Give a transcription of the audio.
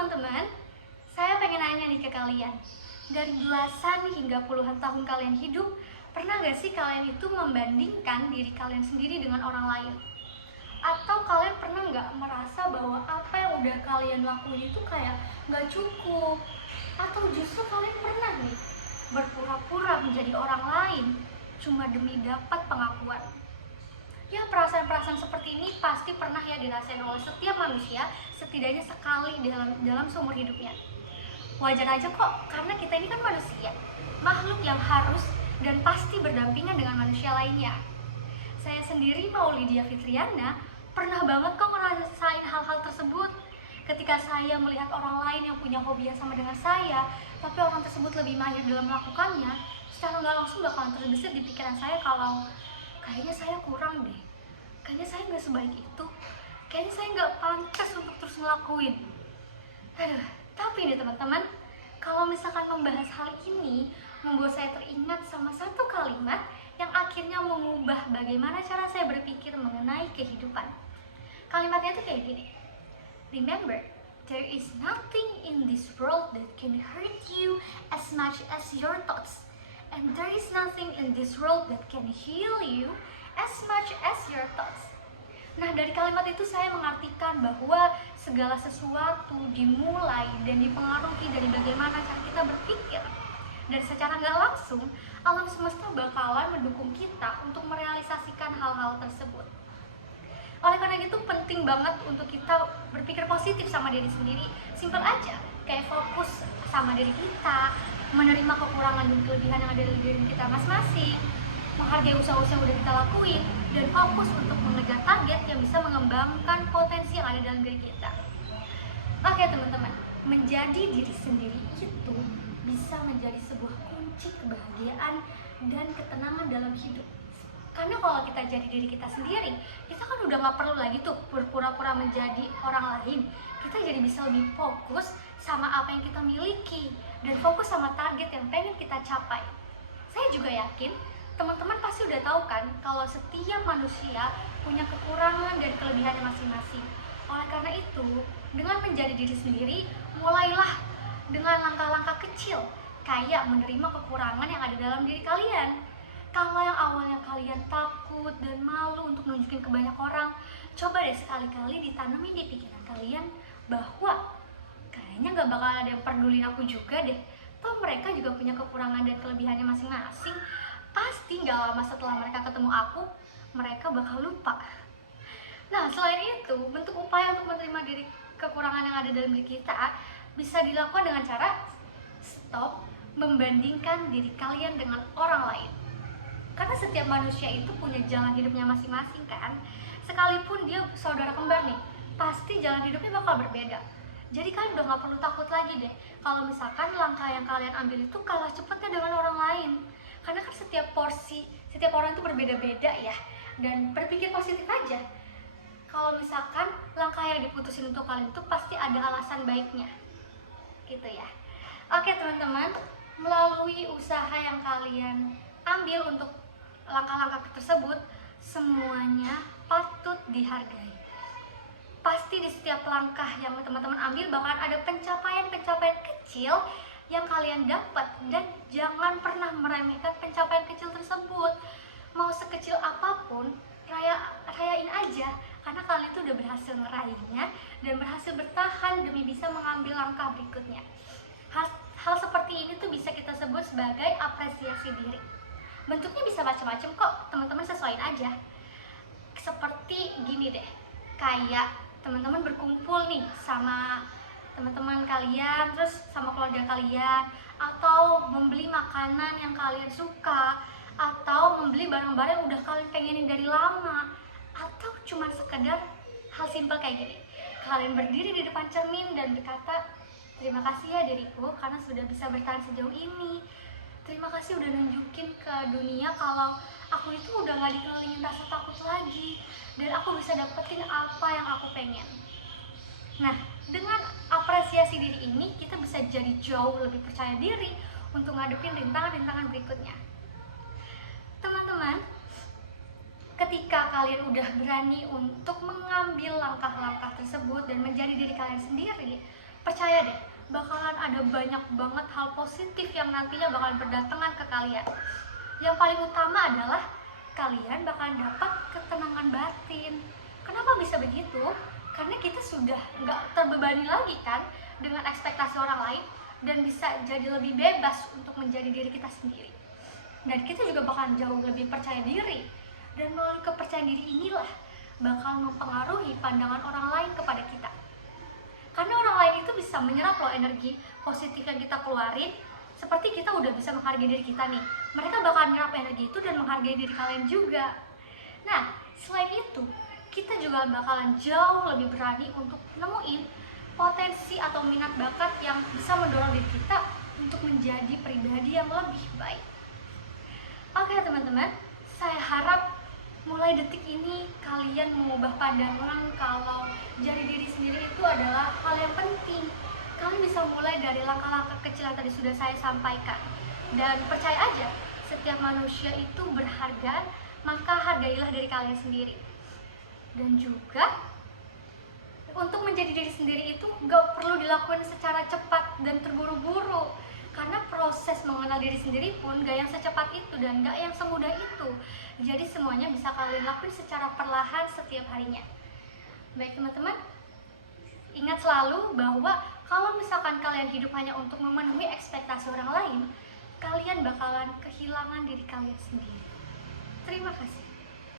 teman-teman, saya pengen nanya nih ke kalian. Dari belasan hingga puluhan tahun kalian hidup, pernah gak sih kalian itu membandingkan diri kalian sendiri dengan orang lain? Atau kalian pernah gak merasa bahwa apa yang udah kalian lakuin itu kayak gak cukup? Atau justru kalian pernah nih berpura-pura menjadi orang lain cuma demi dapat pengakuan? Ya, perasaan-perasaan seperti ini pasti pernah ya dirasain oleh setiap manusia setidaknya sekali dalam seumur hidupnya. Wajar aja kok, karena kita ini kan manusia, makhluk yang harus dan pasti berdampingan dengan manusia lainnya. Saya sendiri, Maulidia Fitriana, pernah banget kok ngerasain hal-hal tersebut. Ketika saya melihat orang lain yang punya hobi yang sama dengan saya, tapi orang tersebut lebih mahir dalam melakukannya, secara nggak langsung bakalan terbesit di pikiran saya kalau kayaknya saya kurang deh, kayaknya saya nggak sebaik itu, kayaknya saya nggak pantas untuk terus ngelakuin. Tapi nih teman-teman, kalau misalkan membahas hal ini membuat saya teringat sama satu kalimat yang akhirnya mengubah bagaimana cara saya berpikir mengenai kehidupan. Kalimatnya itu kayak gini: Remember, there is nothing in this world that can hurt you as much as your thoughts. And there is nothing in this world that can heal you as much as your thoughts. Nah, dari kalimat itu saya mengartikan bahwa segala sesuatu dimulai dan dipengaruhi dari bagaimana cara kita berpikir. Dan secara nggak langsung, alam semesta bakalan mendukung kita untuk merealisasikan hal-hal tersebut. Oleh karena itu penting banget untuk kita berpikir positif sama diri sendiri. Simpel aja, kayak fokus sama diri kita, menerima kekurangan dan kelebihan yang ada di diri kita masing-masing, menghargai usaha-usaha yang udah kita lakuin, dan fokus untuk mengejar target yang bisa mengembangkan potensi yang ada dalam diri kita. Oke teman-teman, menjadi diri sendiri itu bisa menjadi sebuah kunci kebahagiaan dan ketenangan dalam hidup. Karena kalau kita jadi diri kita sendiri, kita kan udah gak perlu lagi tuh berpura-pura menjadi orang lain. Kita jadi bisa lebih fokus sama apa yang kita miliki dan fokus sama target yang pengen kita capai. Saya juga yakin teman-teman pasti udah tahu kan kalau setiap manusia punya kekurangan dan kelebihannya masing-masing. Oleh karena itu, dengan menjadi diri sendiri, mulailah dengan langkah-langkah kecil, kayak menerima kekurangan yang ada dalam diri kalian. Kalau yang awalnya kalian takut dan malu untuk nunjukin ke banyak orang, coba deh sekali-kali ditanamin di pikiran kalian bahwa kayaknya gak bakal ada yang pedulin aku juga deh. Toh mereka juga punya kekurangan dan kelebihannya masing-masing. Pasti gak lama setelah mereka ketemu aku, mereka bakal lupa. Nah, selain itu, bentuk upaya untuk menerima diri kekurangan yang ada dalam diri kita bisa dilakukan dengan cara stop membandingkan diri kalian dengan orang lain. Karena setiap manusia itu punya jalan hidupnya masing-masing kan. Sekalipun dia saudara kembar nih, pasti jalan hidupnya bakal berbeda. Jadi kalian udah gak perlu takut lagi deh kalau misalkan langkah yang kalian ambil itu kalah cepatnya dengan orang lain. Karena kan setiap orang itu berbeda-beda ya. Dan berpikir positif aja. Kalau misalkan langkah yang diputusin untuk kalian itu pasti ada alasan baiknya. Gitu ya. Oke teman-teman, melalui usaha yang kalian ambil untuk langkah-langkah tersebut, semuanya patut dihargai. Pasti di setiap langkah yang teman-teman ambil bakalan ada pencapaian-pencapaian kecil yang kalian dapat, dan jangan pernah meremehkan pencapaian kecil tersebut. Mau sekecil apapun, rayain aja, karena kalian tuh udah berhasil ngeraihnya dan berhasil bertahan demi bisa mengambil langkah berikutnya. Hal seperti ini tuh bisa kita sebut sebagai apresiasi diri. Bentuknya bisa macam-macam kok, teman-teman sesuaiin aja. Seperti gini deh, kayak teman-teman berkumpul nih sama teman-teman kalian, terus sama keluarga kalian, atau membeli makanan yang kalian suka, atau membeli barang-barang yang udah kalian pengenin dari lama, atau cuma sekedar hal simpel kayak gini. Kalian berdiri di depan cermin dan berkata, terima kasih ya diriku karena sudah bisa bertahan sejauh ini. Terima kasih udah nunjukin ke dunia kalau aku itu udah gak dikelilingin rasa takut lagi, dan aku bisa dapetin apa yang aku pengen. Nah, dengan apresiasi diri ini, kita bisa jadi jauh lebih percaya diri untuk ngadepin rintangan-rintangan berikutnya. Teman-teman, ketika kalian udah berani untuk mengambil langkah-langkah tersebut dan menjadi diri kalian sendiri, Percaya deh, bakalan ada banyak banget hal positif yang nantinya bakalan berdatangan ke kalian. Yang paling utama adalah kalian bakalan dapat ketenangan batin. Kenapa bisa begitu? Karena kita sudah nggak terbebani lagi kan dengan ekspektasi orang lain, dan bisa jadi lebih bebas untuk menjadi diri kita sendiri. Dan kita juga bakalan jauh lebih percaya diri. Dan melalui kepercayaan diri inilah bakal mempengaruhi pandangan orang lain kepada kita. Karena orang lain itu bisa menyerap loh energi positif yang kita keluarin. Seperti kita udah bisa menghargai diri kita nih, mereka bakal menyerap energi itu dan menghargai diri kalian juga. Nah, selain itu, kita juga bakalan jauh lebih berani untuk nemuin potensi atau minat bakat yang bisa mendorong diri kita untuk menjadi pribadi yang lebih baik. Oke teman-teman, saya harap mulai detik ini kalian mengubah pandangan kalau jadi diri sendiri itu adalah hal yang penting. Kalian bisa mulai dari langkah-langkah kecil yang tadi sudah saya sampaikan. Dan percaya aja, setiap manusia itu berharga, maka hargailah diri kalian sendiri. Dan juga untuk menjadi diri sendiri itu gak perlu dilakukan secara cepat dan terburu-buru. Karena proses mengenal diri sendiri pun gak yang secepat itu dan gak yang semudah itu. Jadi semuanya bisa kalian lakukan secara perlahan setiap harinya. Baik teman-teman, ingat selalu bahwa kalau misalkan kalian hidup hanya untuk memenuhi ekspektasi orang lain, kalian bakalan kehilangan diri kalian sendiri. Terima kasih.